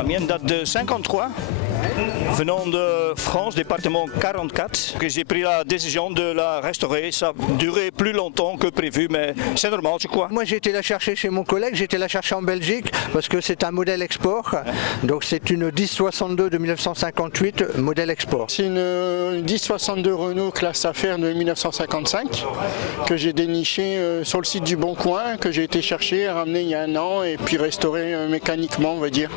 La mienne date de 53, venant de France, département 44, que j'ai pris la décision de la restaurer. Ça a duré plus longtemps que prévu, mais c'est normal, je crois. Moi j'ai été la chercher chez mon collègue, j'ai été la chercher en Belgique parce que c'est un modèle export. Donc c'est une 1062 de 1958, modèle export. C'est une 1062 Renault classe affaires de 1955 que j'ai déniché sur le site du Bon Coin, que j'ai été chercher, ramener il y a un an et puis restaurer mécaniquement, on va dire,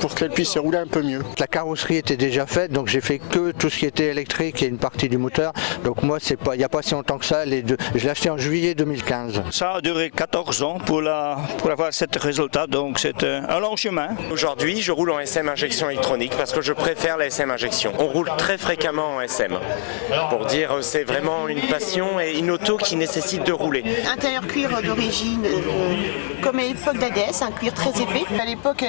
pour qu'elle puisse se rouler un peu mieux. La carrosserie était déjà faite, donc j'ai fait que tout ce qui était électrique et une partie du moteur. Donc moi, il n'y a pas si longtemps que ça. Je l'ai acheté en juillet 2015. Ça a duré 14 ans pour avoir ce résultat, donc c'est un long chemin. Aujourd'hui, je roule en SM injection électronique parce que je préfère la SM injection. On roule très fréquemment en SM. Pour dire, c'est vraiment une passion et une auto qui nécessite de rouler. Intérieur cuir d'origine, comme à l'époque d'ADS, un cuir très épais. À l'époque,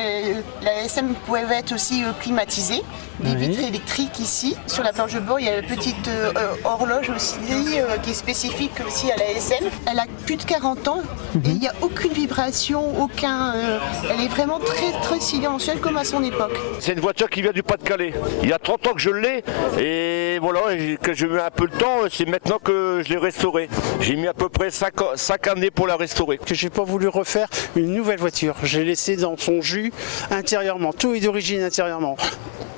la SM pouvait être aussi climatisée. Des vitres électriques ici. Sur la planche de bord, il y a la petite horloge aussi qui est spécifique aussi à la SM. Elle a plus de 40 ans et il n'y a aucune vibration, elle est vraiment très très silencieuse comme à son époque. C'est une voiture qui vient du Pas-de-Calais. Il y a 30 ans que je l'ai et voilà, que je mets un peu le temps, c'est maintenant que je l'ai restaurée. J'ai mis à peu près 5 années pour la restaurer. Que j'ai pas voulu refaire une nouvelle voiture. J'ai laissé dans son jus intérieurement. Tout est d'origine intérieurement.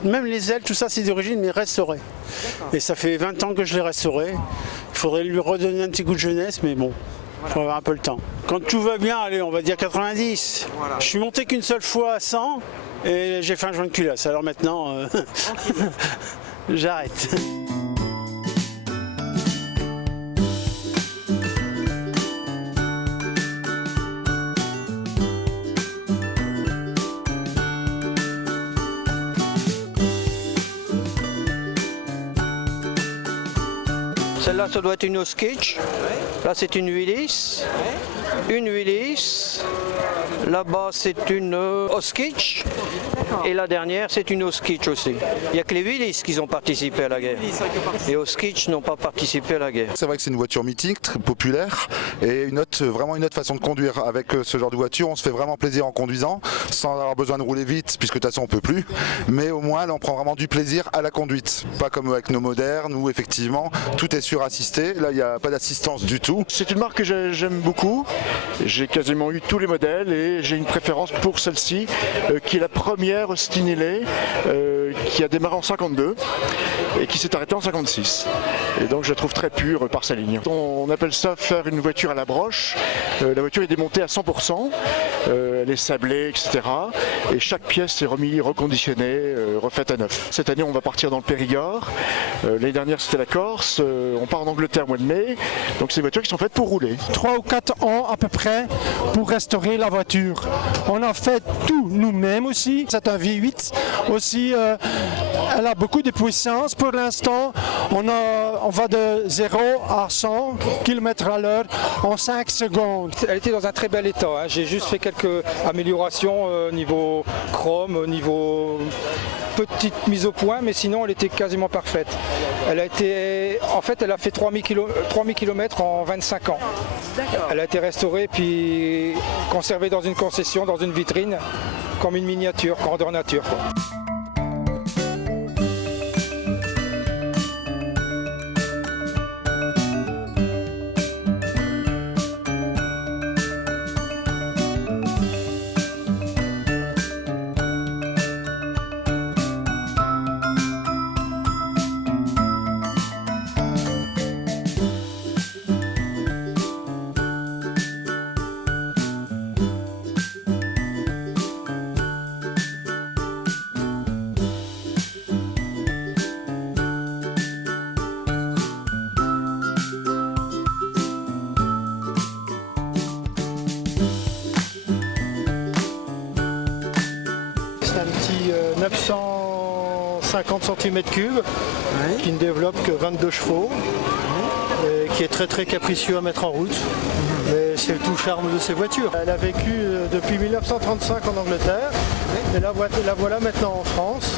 Même les ailes, tout ça c'est d'origine mais restauré. Et ça fait 20 ans que je l'ai restauré. Il faudrait lui redonner un petit coup de jeunesse, mais bon, il faut avoir un peu le temps. Quand tout va bien, allez, on va dire 90. Voilà. Je suis monté qu'une seule fois à 100 et j'ai fait un joint de culasse. Alors maintenant, j'arrête. Celle-là, ça doit être une Oskitch. Là, c'est une Willys. Une Willys. Là-bas, c'est une Oskitch. Et la dernière, c'est une Oskitch aussi. Il n'y a que les Willys qui ont participé à la guerre. Les Oskitch n'ont pas participé à la guerre. C'est vrai que c'est une voiture mythique, très populaire et vraiment une autre façon de conduire. Avec ce genre de voiture, on se fait vraiment plaisir en conduisant, sans avoir besoin de rouler vite, puisque de toute façon on ne peut plus. Mais au moins, là, on prend vraiment du plaisir à la conduite. Pas comme avec nos modernes où effectivement tout est surassisté. Là, il n'y a pas d'assistance du tout. C'est une marque que j'aime beaucoup. J'ai quasiment eu tous les modèles et j'ai une préférence pour celle-ci, qui est la première Stinelli, qui a démarré en 52 et qui s'est arrêtée en 56. Et donc je la trouve très pure par sa ligne. On appelle ça faire une voiture à la broche. La voiture est démontée à 100%, elle est sablée, etc. Et chaque pièce est reconditionnée, refaite à neuf. Cette année on va partir dans le Périgord. L'année dernière c'était la Corse. On part en Angleterre au mois de mai. Donc c'est des voitures qui sont faites pour rouler. 3 ou 4 ans à peu près pour restaurer la voiture. On a fait tout nous-mêmes aussi. C'est un V8 aussi. Elle a beaucoup de puissance pour l'instant. On va de 0 à 100 km à l'heure en 5 secondes. Elle était dans un très bel état. Hein. J'ai juste fait quelques améliorations au niveau chrome, au niveau petite mise au point, mais sinon elle était quasiment parfaite. Elle a fait 3000 km en 25 ans. Elle a été restaurée puis conservée dans une concession, dans une vitrine, comme une miniature, grandeur nature, quoi. C'est un petit 950 cm3 qui ne développe que 22 chevaux et qui est très très capricieux à mettre en route. Mais c'est tout le charme de ces voitures. Elle a vécu depuis 1935 en Angleterre et la voilà maintenant en France.